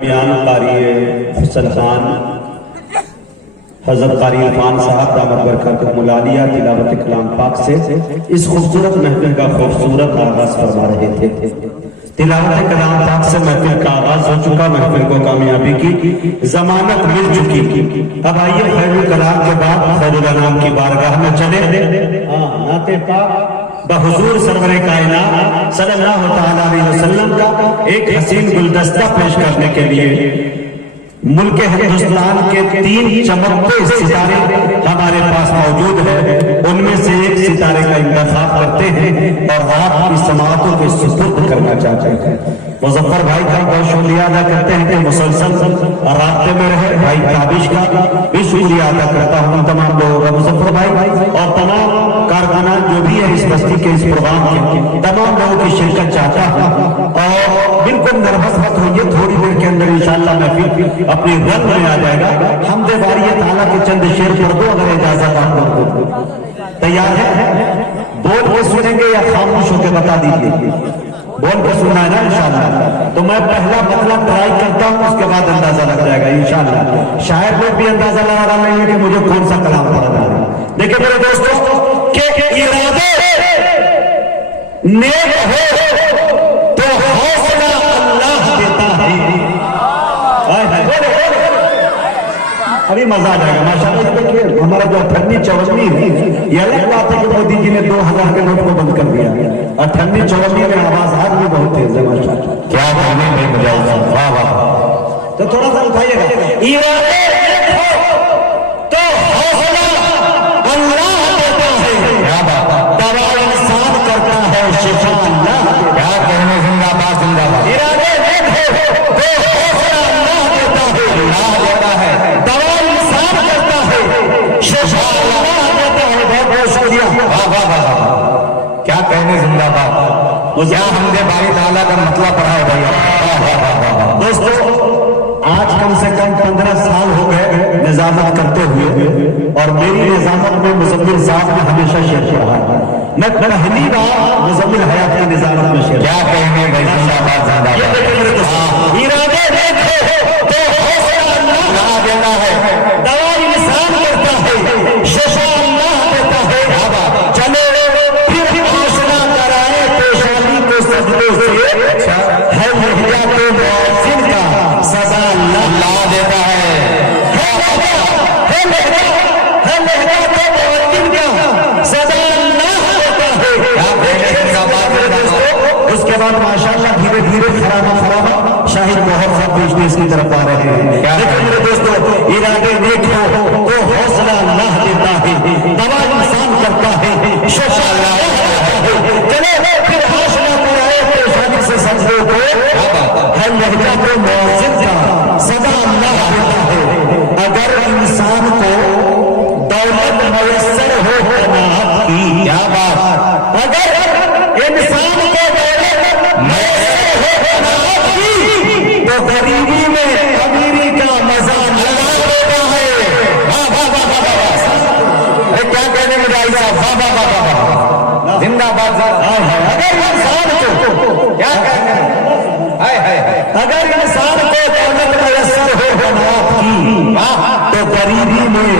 बयान कारी हसन खान हजरत कारी इरफान साहब दामद बरकत मुलालिया तिलावत कलाम पाक से इस खूबसूरत महफिल का खूबसूरत आगाज फरमा रहे थे। तिलावत कलाम पाक से महफिल का आगाज हो चुका, महफिल को कामयाबी की जमानत मिल चुकी। अब आइए खैरुल कलाम के बाद खैरुल अनाम की बारगाह में चले। नाते पाक बहुजूर सरवरे कायनात सल्लल्लाहु तआला अलैहि वसल्लम का एक हसीन गुलदस्ता पेश करने के लिए मुल्क हिंदुस्तान के 3 चमकते सितारे हमारे पास मौजूद है। उनमें से एक सितारे का इंतखाब करते हैं और आपकी समाअतों के सुपुर्द करना चाहते हैं। मुजफ्फर भाई का बहुत शुक्रिया अदा करते हैं कि मुसलसल रास्ते में रहे। भाई काबिश का भी शुक्रिया अदा करता हूँ तमाम लोगों का, मुजफ्फर भाई और तमाम कारकुनान जो भी है इस बस्ती के इस प्रोग्राम के तमाम लोगों की शिरकत चाहता हूँ। और बिल्कुल नर्वस मत होइए, थोड़ी देर के अंदर इंशाअल्लाह महफिल अपनी रंग में आ जाएगा। हमदे बारी ताला के चंद शेर पढ़ दो अगर इजाजत आप लोग को। तैयार है? बोल के सुनेंगे या खामोश होकर बता दीजिए? बोल के सुनना है ना इंशाअल्लाह। तो मैं पहला मतलब ट्राई करता हूँ, उसके बाद अंदाजा लग जाएगा इंशाअल्लाह। शायद लोग भी अंदाजा लगा रहे हैं कि मुझे कौन सा कलाम पढ़ना है। देखिए मेरे दोस्तों के इरादे नेक हो तो हौसला अल्लाह देता है। अभी मजा आ जाएगा माशाअल्लाह। देखिए हमारा जो 58-54 है, ये अलग बात है कि मोदी जी ने 2000 के नोट को बंद कर दिया। 58-54 में आवाज आज भी बहुत तेज है माशाअल्लाह। क्या कहने में मजा आएगा, वाह वाह। तो थोड़ा सा उठाइएगा। इरादे तो हौसला अल्लाह देता है। क्या बात, दवा इंसान करता है शिफा अल्लाह। क्या कहने, जिंदाबाद जिंदाबाद। इरादे देखो तो हौसला अल्लाह देता है, अल्लाह देता है। दवा इंसान करता है शिफा अल्लाह देता है। बहुत बहुत शुक्रिया, वाह वाह वाह। क्या कहने, जिंदाबाद। मुझे हमदे बारी ताला का मतलब पढ़ा है भैया, वाह वाह वाह। दोस्तों आज कम से कम 15 साल हो गए निजामत करते हुए, और मेरी निजामत में मुजम्मिल साहब ने हमेशा शेर पढ़ा है। मैं पहली बार मुजम्मिल हयात की निजामत में शेर। क्या कहने भाई, जिंदाबाद जिंदाबाद। इरादे देखो तो हौसला अल्लाह देता है, दवा इंसान करता है शिफा अल्लाह देता है। चले फिर हौसला कराए पेशानी को सजदे से, है लहजा तो मुअज्जिन का सदा अल्लाह देता है। उसके बाद माशाअल्लाह धीरे धीरे खराबा शाहिद गौहर साहब बिजनेस की तरफ आ रहे हैं। देखो मेरे दोस्तों, इरादे देखो तो हौसला अल्लाह देता है, दवा इंसान करता है शिफा अल्लाह देता है। चले फिर हौसला कराए पेशानी से सजदे को, है लहजा तो मुअज्जिन का सदा अल्लाह देता है। अगर इंसान को दौलत मयस्सर हो कनाअत की, क्या बात, अगर इंसान को दौलत मयस्सर हो कनाअत की तो गरीबी में अमीरी का मजा अल्लाह देता है। वाह वाह वाह वाह। अरे क्या कहने में भाई साहब, वाह वाह वाह वाह, जिंदाबाद। अगर इंसान को क्या कहने, अगर इंसान को दौलत मयस्सर हो कनाअत की तो गरीबी में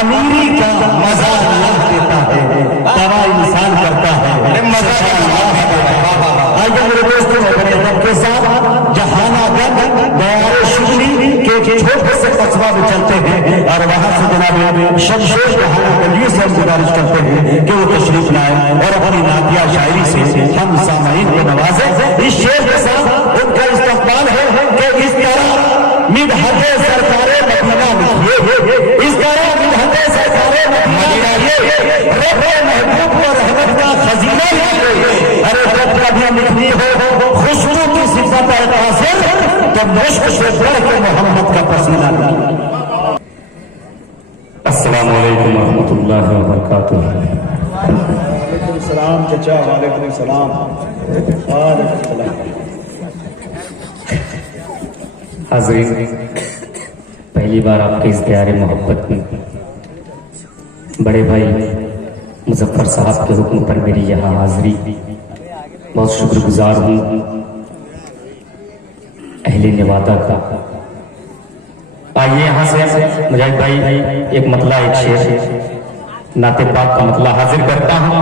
अमीरी का मजा अल्लाह देता है, दवा इंसान करता है मजा अल्लाह। आइए मेरे दोस्तों अपने रब के साथ जहानागंज दयारे शुगली के छोटे से कस्बा में चलते हैं और वहां से जनाब शमशेर जहानागंज से हम गुजारिश करते हैं कि वो तशरीफ लाए और अपनी नातिया शायरी से हम सामाईन को नवाजे। इस शेर के साथ उनका इस्तकबाल है कि इस तरह मिदहते सरकारे मदीना लिखिए, इस तरह मिदहते सरकारे मदीना लिखिए, रब्बे महबूब को रहमत का खजीना लिखिए। अरे जब कभी लिखनी हो खुशबू की सिफत है कासिर, तो मुश्क से बढ़ के मोहम्मद का पसीना लिखिए। अस्सलामु अलैकुम रहमतुल्लाहि व बरकातुहू। वालेकुम सलाम चाचा, वालेकुम सलाम, वालेकुम सलाम। हाज़रीन, पहली बार आपके इस प्यारे मोहब्बत में बड़े भाई मुजफ्फर साहब के हुक्म पर मेरी यहाँ हाजिरी, बहुत शुक्रगुजार हूँ। अहले नेवादा का। आइए यहाँ से मुजाहिद भाई एक मतला एक शेर नाते पाक का मतला हाजिर करता हूँ।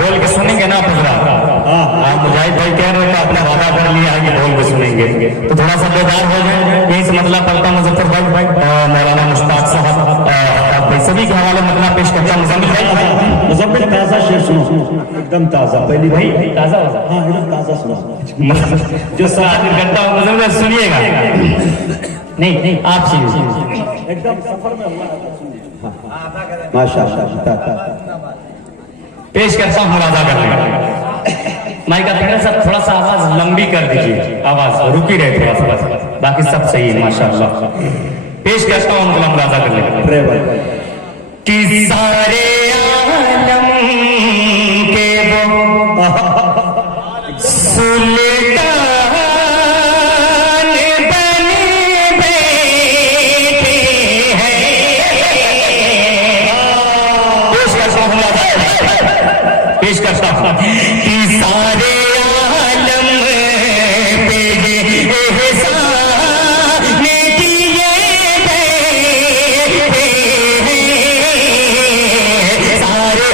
बोल के सुनेंगे ना पुजरा? मुजाहिद भाई कह रहे थे अपना वादा कर लिया है कि बोल के सुनेंगे, तो थोड़ा सा बेदार हो जाए। यही से मतला पढ़ता मुजफ्फर भाई मौलाना मुश्ताक साहब भाई सभी के हवाले मतला पेश करता हूँ। मुजम्मिल ताजा शेर सुनो, एकदम ताजा। पहली भाई ताजा हो जाए। हाँ एकदम ताजा सुनो जो हाजिर करता हूँ मुजम्मिल सुनिएगा। नहीं आप सुनिए एकदम सफर में माशाअल्लाह। पेश करता हूँ मुरादा करने। माइक का थोड़ा सा आवाज लंबी कर दीजिए, आवाज रुकी रहे थोड़ा सा बस, बाकी सब सही है माशाअल्लाह। पेश करता हूँ उनको मुरादा करने कि सारे आलम के वो सुल्तान पेश करता हूँ कि सारे आलम पे एहसान किए गए, सारे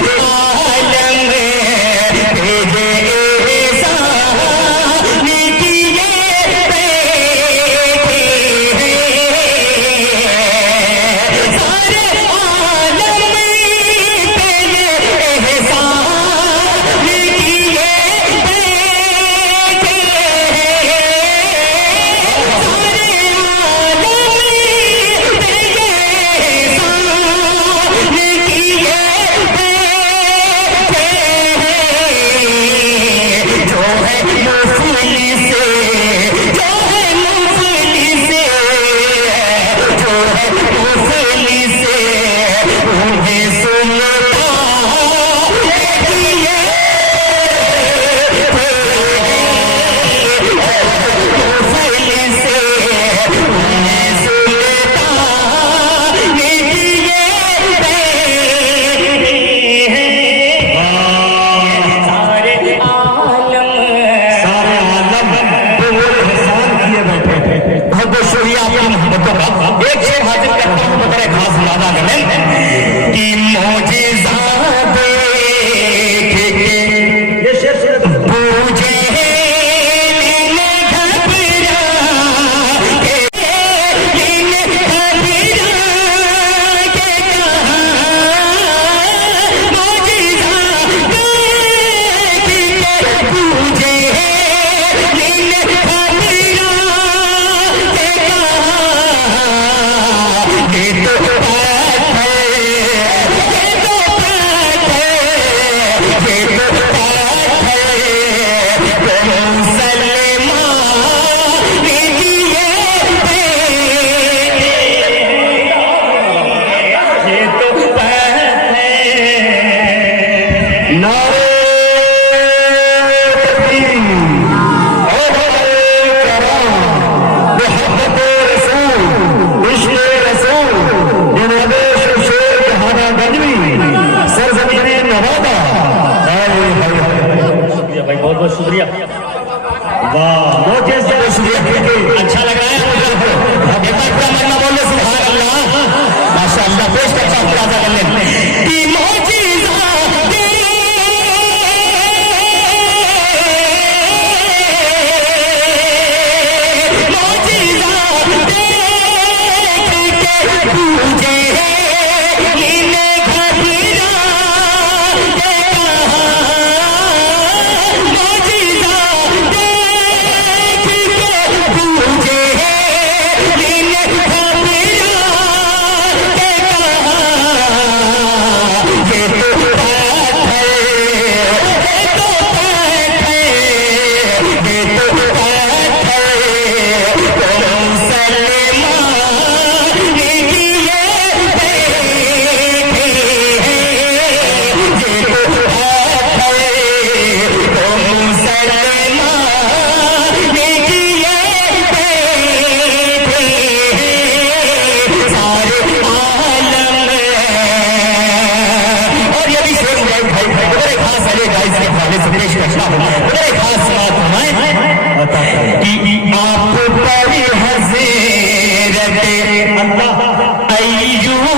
अय्यूब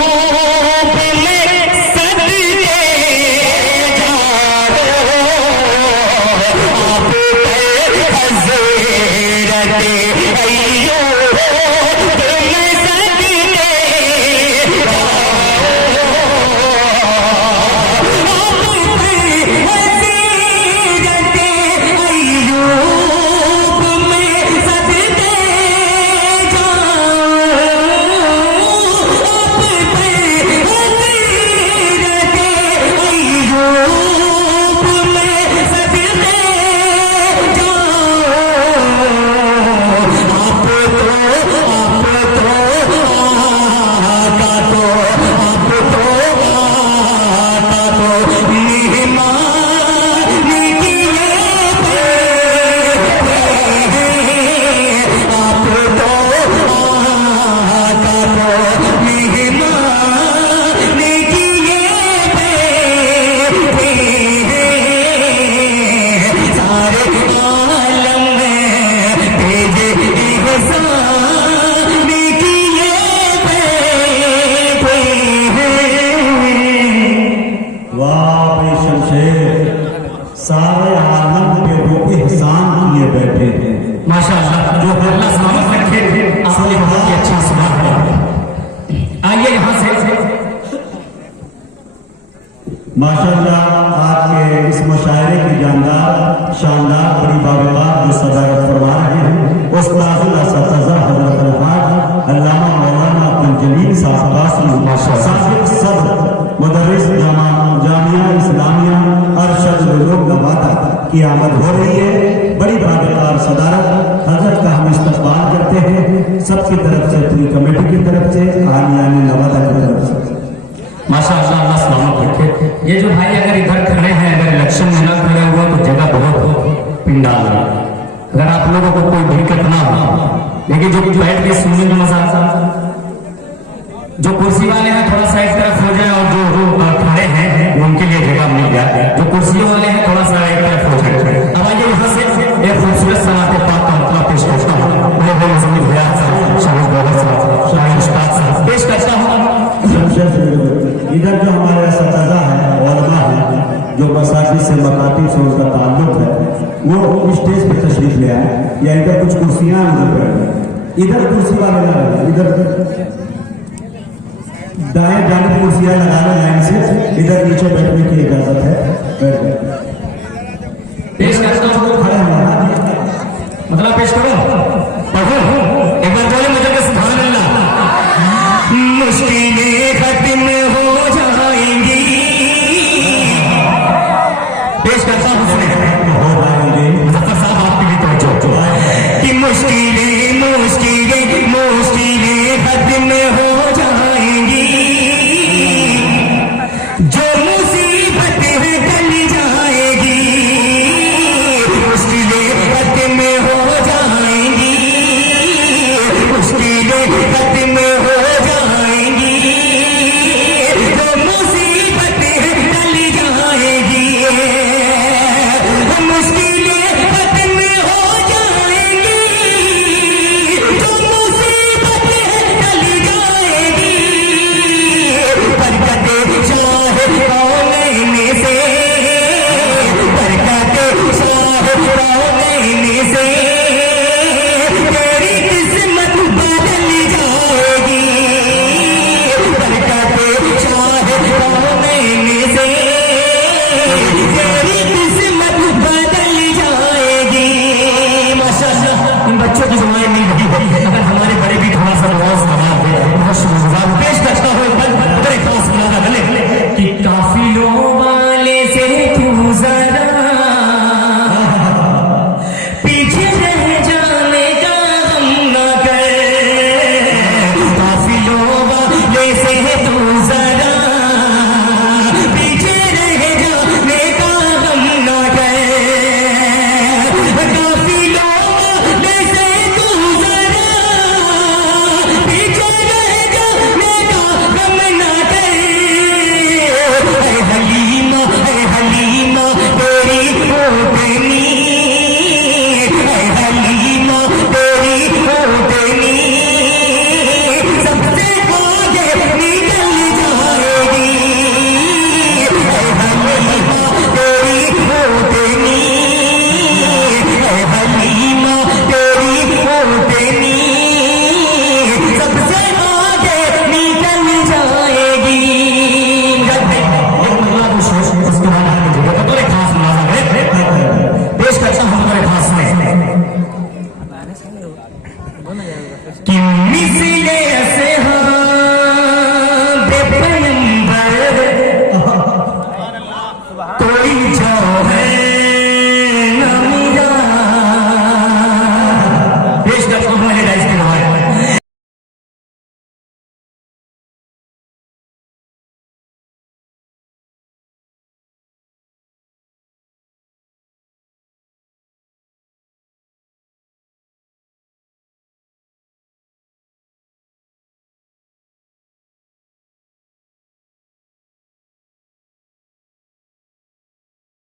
में सदके आप हज़रत अय्यूब में सदके सारे आलम के वो एहसान किए बैठे हैं। माशाअल्लाह, जो अल्लाह सलामत रखे आपने बहुत ही अच्छा सुना है। आइए यहाँ से माशाअल्लाह आज के इस मुशायरे की जानदार शानदार बड़ी बाबेबार जो सदारत फरमा रहे हैं उस्ताद असतज़ा हज़रत अल-हाज अल्लामा मौलाना अब्दुल जलील साहब कासमी साहिब सदर मुदर्रिस जामिया इस्लामिया अरशद लोग नवादा की आमद हो रही है। बड़ी बाबेबार सदारत हजरत का हम इस्तकबाल करते हैं सबकी तरफ से, पूरी कमेटी की तरफ से, आनियानी नवादा की तरफ से। माशाअल्लाह, अल्लाह सलामत रखे। ये जो भाई अगर इधर खड़े हैं, अगर इलेक्शन में ना खड़े हुए तो जगह बहुत हो पिंडाल में, अगर आप लोगों को कोई दिक्कत ना हो, लेकिन जो बैठ के सुनने में मजा आता, जो कुर्सी वाले हैं थोड़ा सा एक तरफ हो जाए और जो खड़े हैं उनके लिए जगह मिल जाए, जो कुर्सियों वाले हैं थोड़ा सा एक तरफ हो जाए। अब आइए यहाँ से एक खूबसूरत सलात पाक का मतलब पेश करता हूँ। मैं मुज़म्मिल भैया साहब, शाहिद गौहर साहब, शाहिद उस्ताद साहब पेश करता हूँ। इधर जो हमारे असतज़ा है, उलमा है, जो मसाजिद से मकातिब से उनका ताल्लुक है, वो स्टेज पे तशरीफ ले आए या इधर कुछ कुर्सियां उधर बैठ, इधर कुर्सी वाले ना रहे, इधर दाएं जाने कुर्सियां लगा लो लाइन से, इधर नीचे बैठने की इजाजत है, बैठ जाए। पेश करता हूँ, खड़े होना मतलब पेश करो, पढ़ो एक बार बोले मुझे कि सुभान अल्लाह। मुश्किलें खत्म हो जाएंगी, पेश करता हूँ हो जाएंगे मुज़फ़्फ़र साहब आपके लिए तवज्जो कि मुश्किलें खत्म हो जाएंगी, जो मुसीबत है टल जाएगी, मुश्किलें खत्म हो जाएंगी। कि मिसी